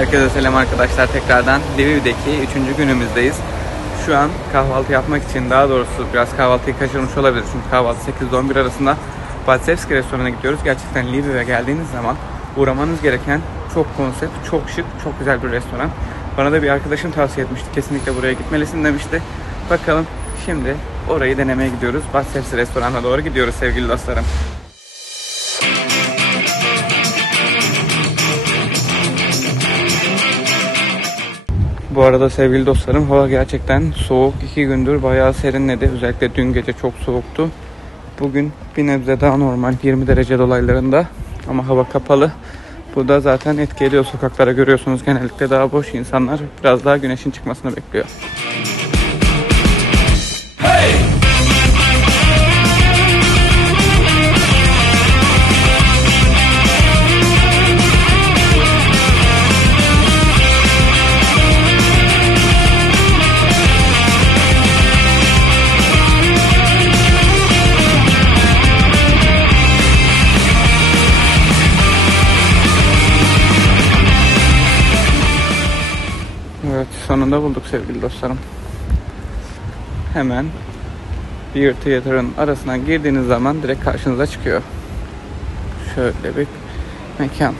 Herkese selam arkadaşlar, tekrardan Lviv'deki 3. günümüzdeyiz. Şu an kahvaltı yapmak için, daha doğrusu biraz kahvaltıyı kaçırmış olabilir çünkü kahvaltı 8-11 arasında Valsevski restoranına gidiyoruz. Gerçekten Lviv'e geldiğiniz zaman uğramanız gereken çok konsept, çok şık, çok güzel bir restoran. Bana da bir arkadaşım tavsiye etmişti, kesinlikle buraya gitmelisin demişti. Bakalım, şimdi orayı denemeye gidiyoruz. Valsevski restoranına doğru gidiyoruz sevgili dostlarım. Bu arada sevgili dostlarım, hava gerçekten soğuk. 2 gündür bayağı serinledi. Özellikle dün gece çok soğuktu. Bugün bir nebze daha normal, 20 derece dolaylarında. Ama hava kapalı. Bu da zaten etki ediyor. Sokaklara görüyorsunuz, genellikle daha boş, insanlar biraz daha güneşin çıkmasını bekliyor. Hey! Evet, sonunda bulduk sevgili dostlarım. Hemen Beer Theater'ın arasına girdiğiniz zaman direkt karşınıza çıkıyor. Şöyle bir mekan.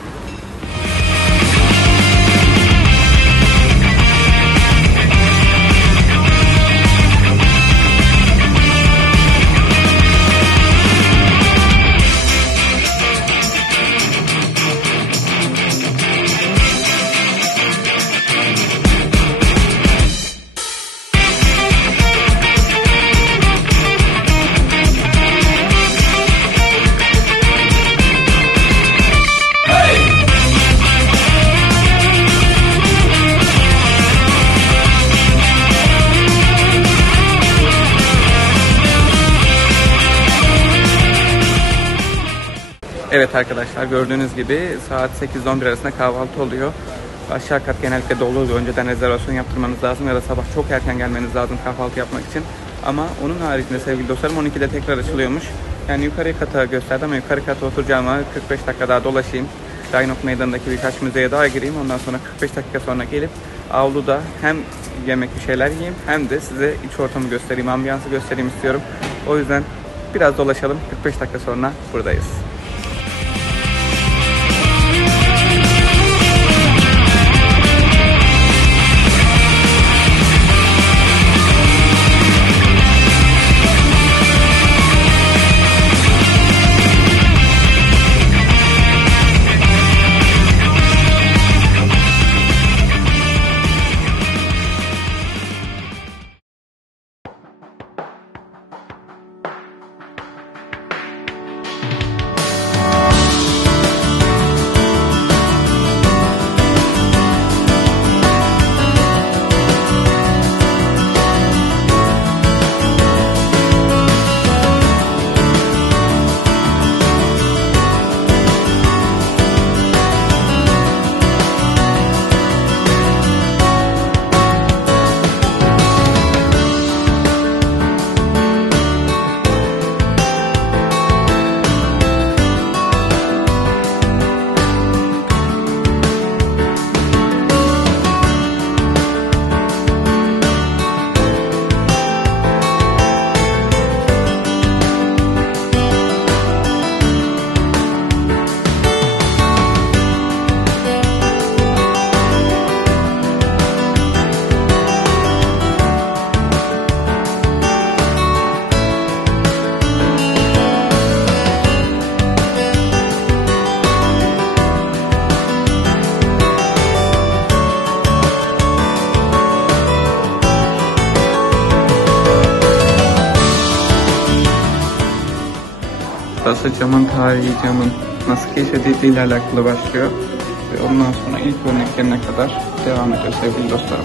Evet arkadaşlar, gördüğünüz gibi saat 8-11 arasında kahvaltı oluyor. Aşağı kat genellikle dolu oluyor. Önceden rezervasyon yaptırmanız lazım ya da sabah çok erken gelmeniz lazım kahvaltı yapmak için. Ama onun haricinde sevgili dostlarım 12'de tekrar açılıyormuş. Yani yukarı kata gösterdi ama yukarı kata oturacağıma 45 dakika daha dolaşayım. Reinok Meydanı'ndaki birkaç müzeye daha gireyim. Ondan sonra 45 dakika sonra gelip avluda hem yemek bir şeyler yiyeyim hem de size iç ortamı göstereyim, ambiyansı göstereyim istiyorum. O yüzden biraz dolaşalım. 45 dakika sonra buradayız. Burası camın tarihi, camın nasıl keşfedildiği ile alakalı başlıyor ve ondan sonra ilk örneklerine kadar devam ediyor sevgili dostlarım.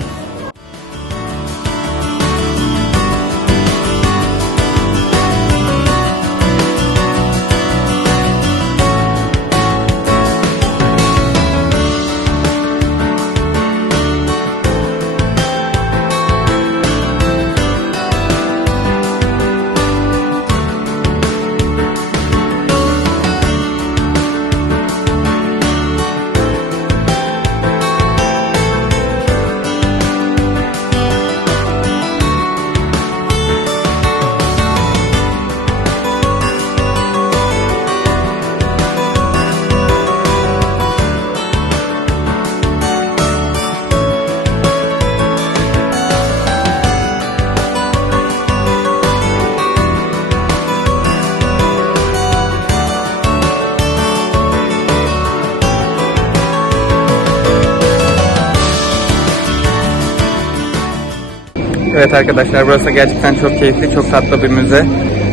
Evet arkadaşlar, burası gerçekten çok keyifli, çok tatlı bir müze.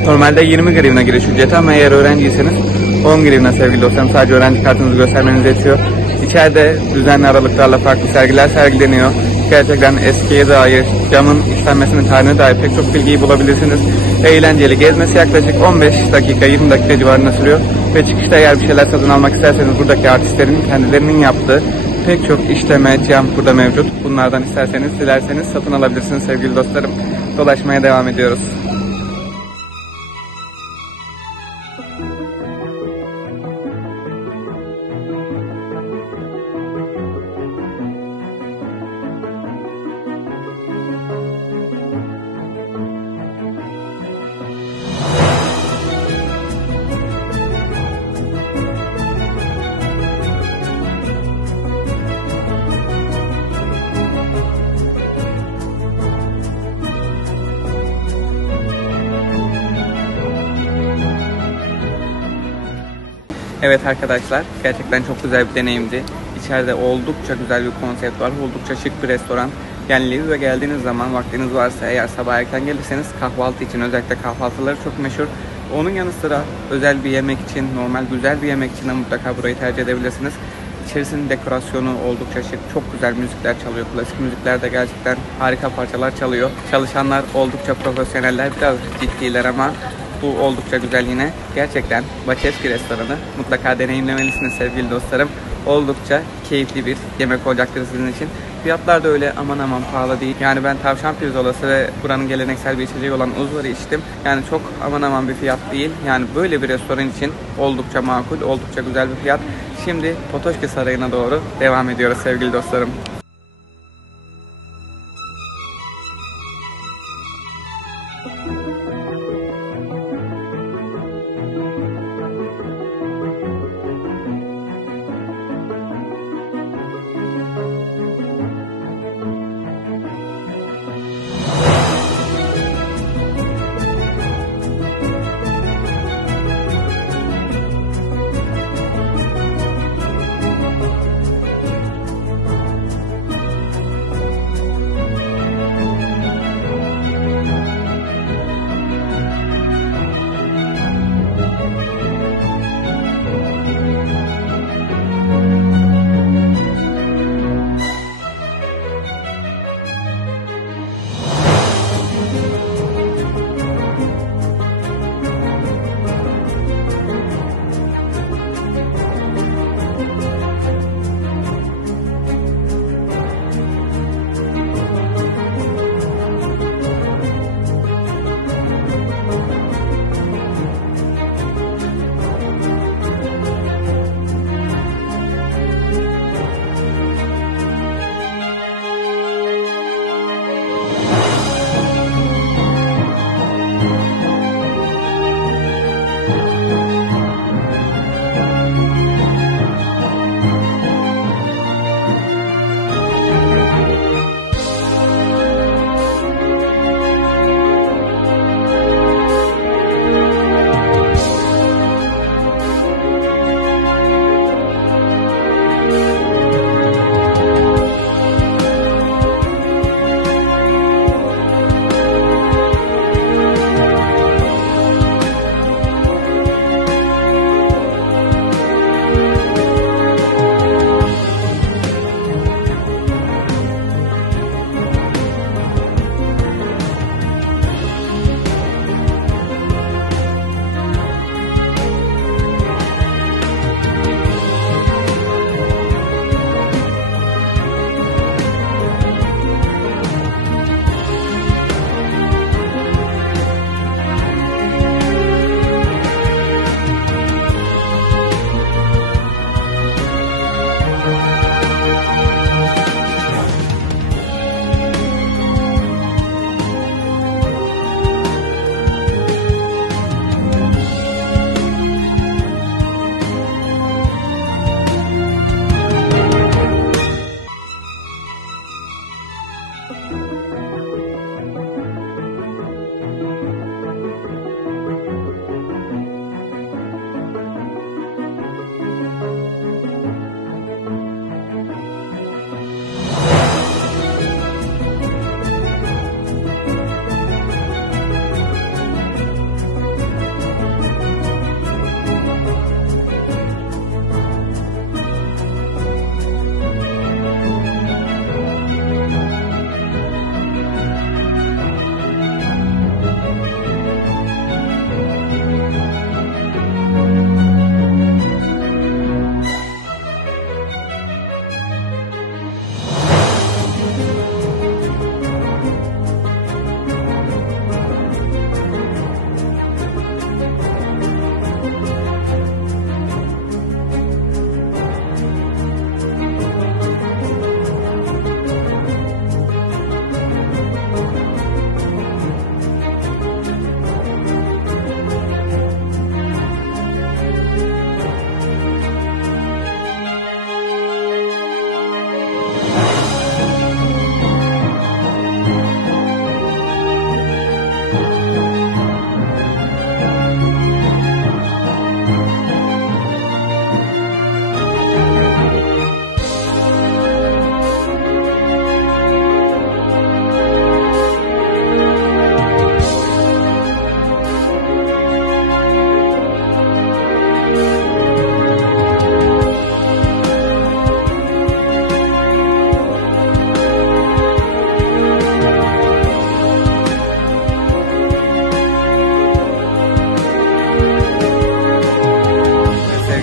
Normalde 20 grivna giriş ücreti ama eğer öğrenciyseniz 10 grivna sevgili dostlarım. Sadece öğrenci kartınızı göstermeniz yetiyor. İçeride düzenli aralıklarla farklı sergiler sergileniyor. Gerçekten eskiye dair, camın işlenmesinin tarihine dair pek çok bilgiyi bulabilirsiniz. Eğlenceli, gezmesi yaklaşık 15 dakika 20 dakika civarında sürüyor. Ve çıkışta eğer bir şeyler satın almak isterseniz buradaki artistlerin kendilerinin yaptığı pek çok işleme, cam burada mevcut. Bunlardan isterseniz, dilerseniz satın alabilirsiniz sevgili dostlarım. Dolaşmaya devam ediyoruz. Evet arkadaşlar, gerçekten çok güzel bir deneyimdi. İçeride oldukça güzel bir konsept var, oldukça şık bir restoran. Yani Lvive geldiğiniz zaman, vaktiniz varsa eğer sabah erken gelirseniz kahvaltı için, özellikle kahvaltıları çok meşhur. Onun yanı sıra özel bir yemek için, normal güzel bir yemek için de mutlaka burayı tercih edebilirsiniz. İçerisinin dekorasyonu oldukça şık, çok güzel müzikler çalıyor. Klasik müzikler de gerçekten harika parçalar çalıyor. Çalışanlar oldukça profesyoneller, biraz ciddiler ama bu oldukça güzel yine. Gerçekten Bachevski restoranı mutlaka deneyimlemelisiniz sevgili dostlarım. Oldukça keyifli bir yemek olacaktır sizin için. Fiyatlar da öyle aman aman pahalı değil. Yani ben tavşan pirzolası ve buranın geleneksel bir içeceği olan uzvarı içtim. Yani çok aman aman bir fiyat değil. Yani böyle bir restoran için oldukça makul, oldukça güzel bir fiyat. Şimdi Potoçki Sarayı'na doğru devam ediyoruz sevgili dostlarım.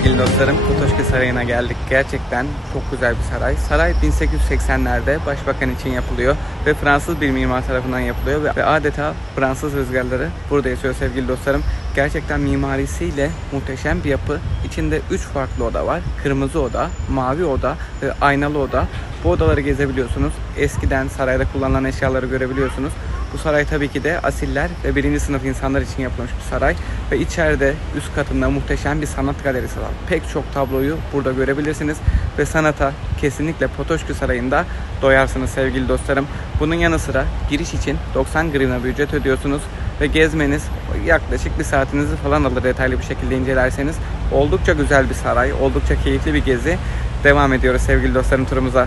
sevgili dostlarım, Potoçka Sarayı'na geldik. Gerçekten çok güzel bir saray. Saray 1880'lerde başbakan için yapılıyor ve Fransız bir mimar tarafından yapılıyor ve adeta Fransız rüzgarları burada esiyor sevgili dostlarım. Gerçekten mimarisiyle muhteşem bir yapı. İçinde 3 farklı oda var. Kırmızı oda, mavi oda ve aynalı oda. Bu odaları gezebiliyorsunuz. Eskiden sarayda kullanılan eşyaları görebiliyorsunuz. Bu saray tabii ki de asiller ve birinci sınıf insanlar için yapılmış bir saray. Ve içeride üst katında muhteşem bir sanat galerisi var. Pek çok tabloyu burada görebilirsiniz. Ve sanata kesinlikle Potoçka Sarayı'nda doyarsınız sevgili dostlarım. Bunun yanı sıra giriş için 90 grivna bir ücret ödüyorsunuz. Ve gezmeniz yaklaşık bir saatinizi falan alır detaylı bir şekilde incelerseniz. Oldukça güzel bir saray, oldukça keyifli bir gezi. Devam ediyoruz sevgili dostlarım turumuza.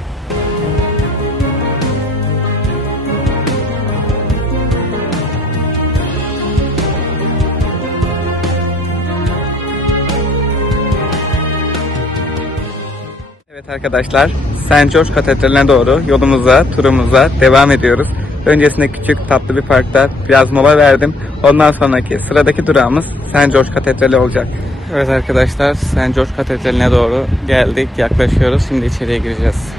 Evet arkadaşlar, St. George Katedrali'ne doğru yolumuza, turumuza devam ediyoruz. Öncesinde küçük tatlı bir parkta biraz mola verdim. Ondan sonraki sıradaki durağımız St. George Katedrali olacak. Evet arkadaşlar, St. George Katedrali'ne doğru geldik, yaklaşıyoruz. Şimdi içeriye gireceğiz.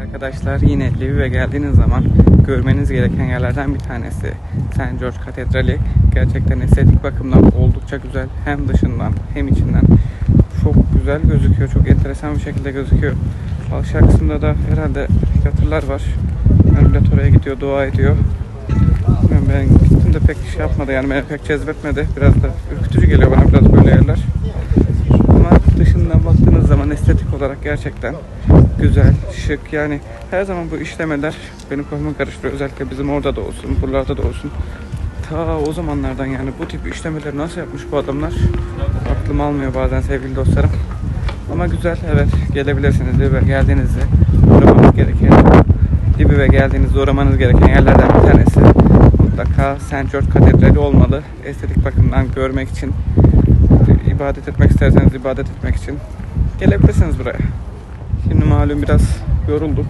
Arkadaşlar yine Lviv'e geldiğiniz zaman görmeniz gereken yerlerden bir tanesi St. George Katedrali. Gerçekten estetik bakımdan oldukça güzel. Hem dışından hem içinden çok güzel gözüküyor. Çok enteresan bir şekilde gözüküyor. Aşağı kısmında da herhalde yatırlar var. Millet oraya gidiyor, dua ediyor. Ben gittim de pek şey yapmadı yani beni pek cezbetmedi. Biraz da ürkütücü geliyor bana biraz böyle yerler. Ama dışından baktığınız zaman estetik olarak gerçekten güzel, şık yani her zaman bu işlemeler benim kafamı karıştırıyor. Özellikle bizim orada da olsun, buralarda da olsun. Ta o zamanlardan yani bu tip işlemeleri nasıl yapmış bu adamlar? Aklım almıyor bazen sevgili dostlarım. Ama güzel, evet gelebilirsiniz. Lviv'e geldiğinizde uğramanız gereken yerlerden bir tanesi mutlaka St. George Katedrali olmalı. Estetik bakımdan görmek için, ibadet etmek isterseniz ibadet etmek için gelebilirsiniz buraya. Şimdi malum biraz yorulduk.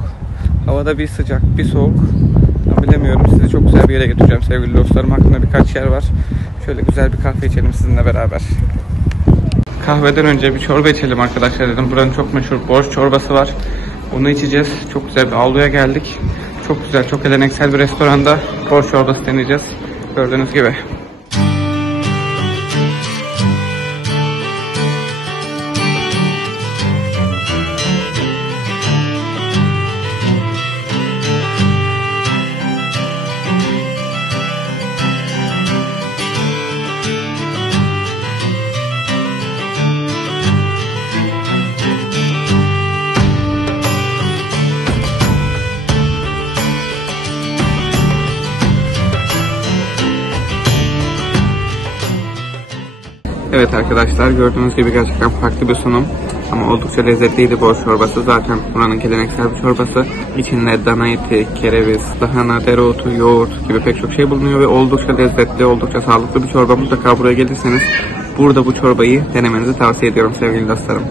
Havada bir sıcak, bir soğuk. Ben bilemiyorum. Sizi çok güzel bir yere götüreceğim sevgili dostlarım. Aklımda birkaç yer var. Şöyle güzel bir kahve içelim sizinle beraber. Kahveden önce bir çorba içelim arkadaşlar dedim. Buranın çok meşhur borş çorbası var. Onu içeceğiz. Çok güzel bir avluya geldik. Çok güzel, çok geleneksel bir restoranda borş çorbası deneyeceğiz. Gördüğünüz gibi. Evet arkadaşlar, gördüğünüz gibi gerçekten farklı bir sunum. Ama oldukça lezzetliydi borş çorbası. Zaten buranın geleneksel bir çorbası. İçinde dana eti, kereviz, lahana, dereotu, yoğurt gibi pek çok şey bulunuyor ve oldukça lezzetli, oldukça sağlıklı bir çorba. Mutlaka buraya gelirseniz burada bu çorbayı denemenizi tavsiye ediyorum sevgili dostlarım.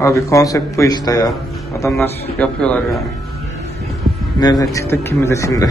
Abi konsept bu işte ya. Adamlar yapıyorlar yani. Nereden çıktık kim bilir şimdi.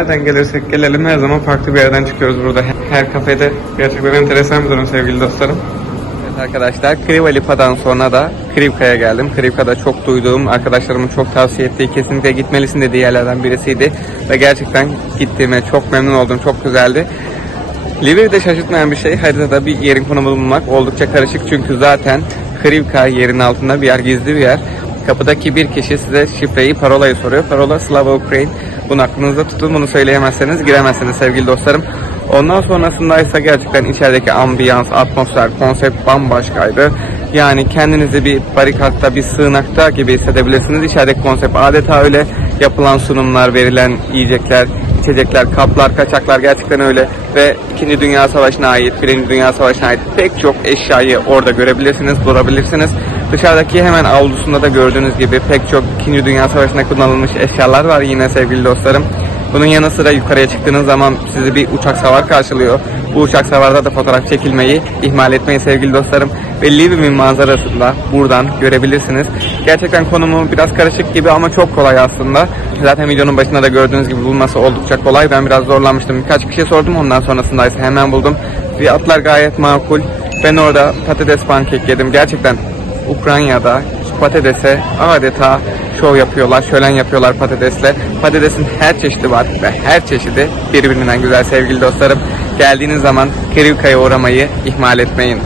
Nereden gelirsek gelelim her zaman farklı bir yerden çıkıyoruz burada. Her kafede gerçekten enteresan bir durum sevgili dostlarım. Evet arkadaşlar, Krivalipa'dan sonra da Krivka'ya geldim. Krivka'da çok duyduğum, arkadaşlarımın çok tavsiye ettiği, kesinlikle gitmelisin dediği yerlerden birisiydi. Ve gerçekten gittiğime çok memnun oldum, çok güzeldi. Lviv'de şaşırtmayan bir şey, haritada bir yerin konumunu bulmak oldukça karışık. Çünkü zaten Krivka yerin altında bir yer, gizli bir yer. Kapıdaki bir kişi size şifreyi, parolayı soruyor. Parola Slava Ukraine. Bunu aklınızda tutun. Bunu söyleyemezseniz giremezsiniz sevgili dostlarım. Ondan sonrasında ise gerçekten içerideki ambiyans, atmosfer, konsept bambaşkaydı. Yani kendinizi bir barikatta, bir sığınakta gibi hissedebilirsiniz. İçerideki konsept adeta öyle. Yapılan sunumlar, verilen yiyecekler, içecekler, kaplar, kaçaklar gerçekten öyle. Ve 2. Dünya Savaşı'na ait, 1. Dünya Savaşı'na ait pek çok eşyayı orada görebilirsiniz, bulabilirsiniz. Dışarıdaki hemen avlusunda da gördüğünüz gibi pek çok 2. Dünya Savaşı'nda kullanılmış eşyalar var yine sevgili dostlarım. Bunun yanı sıra yukarıya çıktığınız zaman sizi bir uçak savar karşılıyor. Bu uçak savarda da fotoğraf çekilmeyi ihmal etmeyin sevgili dostlarım. Ve Lviv'in manzarasını da buradan görebilirsiniz. Gerçekten konumu biraz karışık gibi ama çok kolay aslında. Zaten videonun başında da gördüğünüz gibi bulması oldukça kolay. Ben biraz zorlanmıştım. Birkaç kişiye sordum, ondan sonrasında ise hemen buldum. Fiyatlar gayet makul. Ben orada patates pankek yedim. Gerçekten Ukrayna'da patatese adeta şov yapıyorlar, şölen yapıyorlar patatesle. Patatesin her çeşidi var ve her çeşidi birbirinden güzel sevgili dostlarım. Geldiğiniz zaman Krivka'ya uğramayı ihmal etmeyin.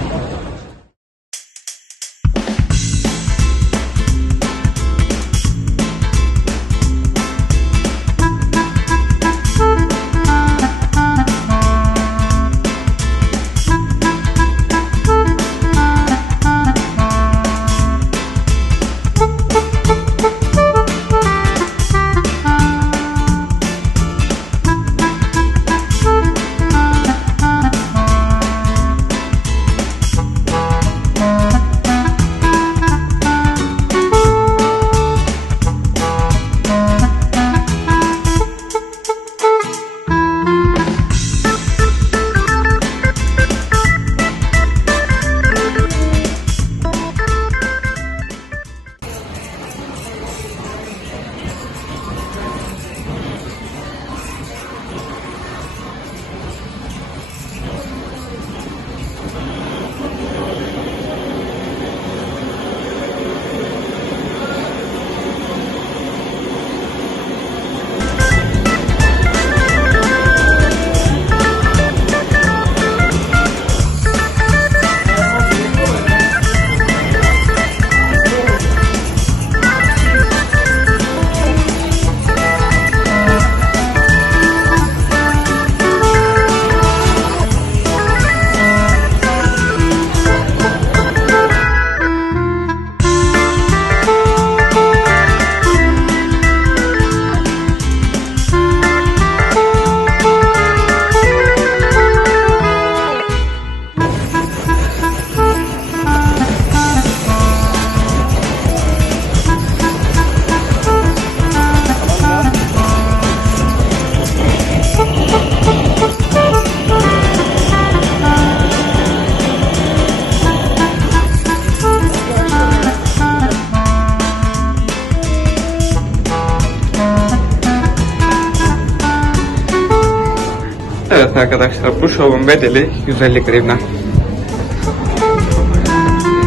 Evet arkadaşlar, bu şovun bedeli 150 grivna.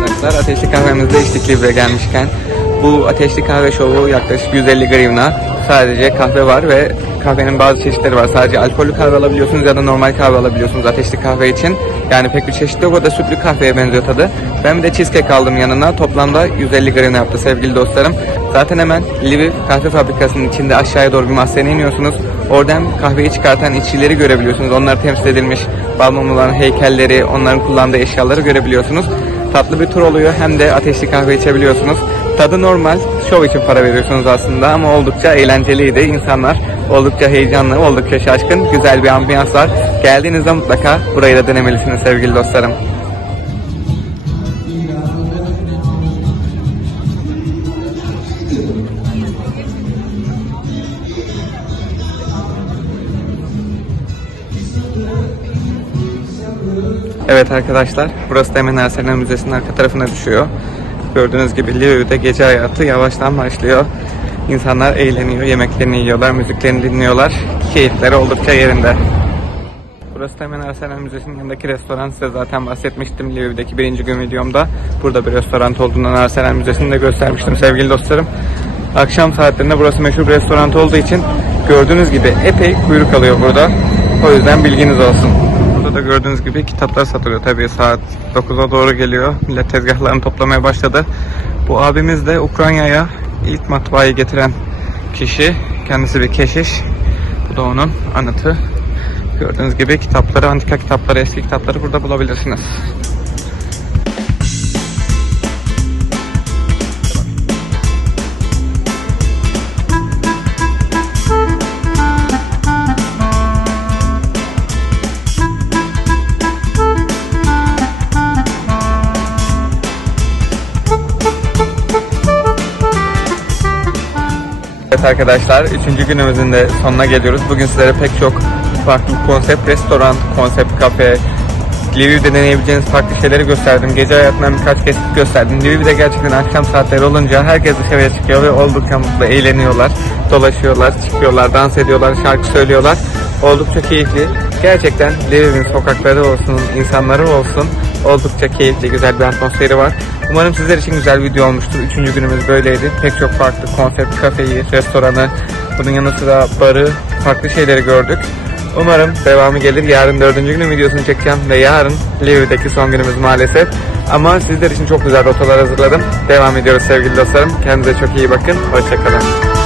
Arkadaşlar, ateşli kahvemizde içtik Lviv'e gelmişken. Bu ateşli kahve şovu yaklaşık 150 grivna. Sadece kahve var ve kahvenin bazı çeşitleri var. Sadece alkollü kahve alabiliyorsunuz ya da normal kahve alabiliyorsunuz ateşli kahve için. Yani pek bir çeşit yok. O da sütlü kahveye benziyor tadı. Ben bir de cheesecake aldım yanına. Toplamda 150 grivna yaptı sevgili dostlarım. Zaten hemen Lviv kahve fabrikasının içinde aşağıya doğru bir mahzene iniyorsunuz. Oradan kahveyi çıkartan işçileri görebiliyorsunuz. Onlar temsil edilmiş balmumluların heykelleri, onların kullandığı eşyaları görebiliyorsunuz. Tatlı bir tur oluyor. Hem de ateşli kahve içebiliyorsunuz. Tadı normal. Şov için para veriyorsunuz aslında ama oldukça eğlenceliydi. İnsanlar oldukça heyecanlı, oldukça şaşkın. Güzel bir ambiyans var. Geldiğinizde mutlaka burayı da denemelisiniz sevgili dostlarım. Evet arkadaşlar, burası da hemen Arsenal Müzesi'nin arka tarafına düşüyor. Gördüğünüz gibi Lviv'de gece hayatı yavaştan başlıyor. İnsanlar eğleniyor, yemeklerini yiyorlar, müziklerini dinliyorlar. Keyifleri oldukça yerinde. Burası da hemen Arsenal Müzesi'nin yanındaki restoran. Size zaten bahsetmiştim Lviv'deki 1. gün videomda. Burada bir restoran olduğundan Arsenal Müzesi'ni de göstermiştim sevgili dostlarım. Akşam saatlerinde burası meşhur bir restoran olduğu için gördüğünüz gibi epey kuyruk alıyor burada. O yüzden bilginiz olsun. Burada da gördüğünüz gibi kitaplar satılıyor. Tabii saat 9'a doğru geliyor. Millet tezgahlarını toplamaya başladı. Bu abimiz de Ukrayna'ya ilk matbaayı getiren kişi. Kendisi bir keşiş. Bu da onun anıtı. Gördüğünüz gibi kitapları, antika kitapları, eski kitapları burada bulabilirsiniz. Evet arkadaşlar, 3. günümüzün de sonuna geliyoruz. Bugün sizlere pek çok farklı konsept restoran, konsept kafe, Lviv'de deneyebileceğiniz farklı şeyleri gösterdim. Gece hayatından birkaç kesit gösterdim. Lviv'de gerçekten akşam saatleri olunca herkes dışarıya çıkıyor ve oldukça mutlu, eğleniyorlar, dolaşıyorlar, çıkıyorlar, dans ediyorlar, şarkı söylüyorlar. Oldukça keyifli. Gerçekten Lviv'in sokakları olsun, insanları olsun, oldukça keyifli, güzel bir atmosferi var. Umarım sizler için güzel bir video olmuştur. 3. günümüz böyleydi. Pek çok farklı konsept, kafeyi, restoranı, bunun yanı sıra barı, farklı şeyleri gördük. Umarım devamı gelir. Yarın 4. günün videosunu çekeceğim ve yarın Lviv'deki son günümüz maalesef. Ama sizler için çok güzel rotalar hazırladım. Devam ediyoruz sevgili dostlarım. Kendinize çok iyi bakın. Hoşça kalın.